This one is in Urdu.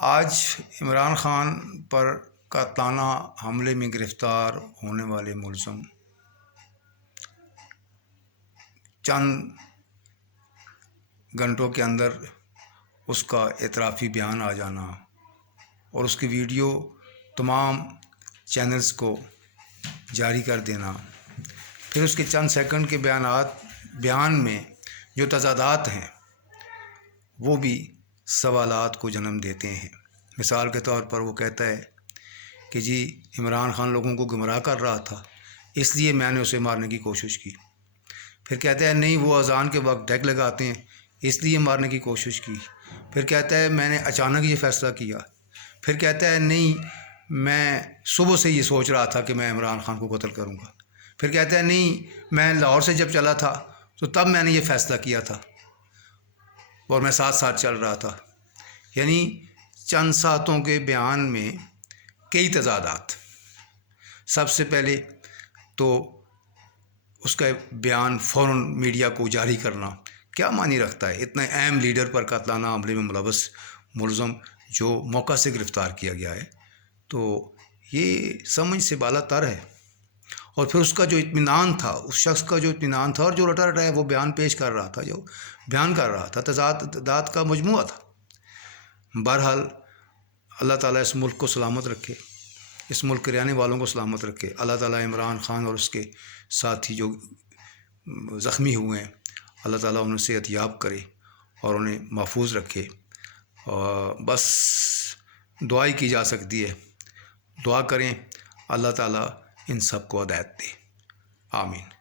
آج عمران خان پر قاطعانہ حملے میں گرفتار ہونے والے ملزم چند گھنٹوں کے اندر اس کا اعترافی بیان آ جانا اور اس کی ویڈیو تمام چینلز کو جاری کر دینا، پھر اس کے چند سیکنڈ کے بیان میں جو تضادات ہیں وہ بھی سوالات کو جنم دیتے ہیں۔ مثال کے طور پر وہ کہتا ہے کہ جی عمران خان لوگوں کو گمراہ کر رہا تھا، اس لیے میں نے اسے مارنے کی کوشش کی۔ پھر کہتا ہے نہیں، وہ اذان کے وقت ڈیک لگاتے ہیں اس لیے مارنے کی کوشش کی۔ پھر کہتا ہے میں نے اچانک یہ فیصلہ کیا۔ پھر کہتا ہے نہیں، میں صبح سے یہ سوچ رہا تھا کہ میں عمران خان کو قتل کروں گا۔ پھر کہتا ہے نہیں، میں لاہور سے جب چلا تھا تو تب میں نے یہ فیصلہ کیا تھا اور میں ساتھ ساتھ چل رہا تھا۔ یعنی چند ساتوں کے بیان میں کئی تضادات۔ سب سے پہلے تو اس کا بیان فوراً میڈیا کو جاری کرنا کیا معنی رکھتا ہے؟ اتنا اہم لیڈر پر قاطعانہ حملے میں ملوث ملزم جو موقع سے گرفتار کیا گیا ہے، تو یہ سمجھ سے بالا تر ہے۔ اور پھر اس کا جو اطمینان تھا، اس شخص کا جو اطمینان تھا اور جو رٹا رٹا ہے وہ بیان پیش کر رہا تھا، جو بیان کر رہا تھا، تضادات کا مجموعہ تھا۔ بہرحال اللہ تعالیٰ اس ملک کو سلامت رکھے، اس ملک کے رہنے والوں کو سلامت رکھے۔ اللہ تعالیٰ عمران خان اور اس کے ساتھی جو زخمی ہوئے ہیں، اللہ تعالیٰ انہیں صحت یاب کرے اور انہیں محفوظ رکھے۔ اور بس دعا ہی کی جا سکتی ہے، دعا کریں اللہ تعالیٰ ان سب کو ہدایت دے، آمین۔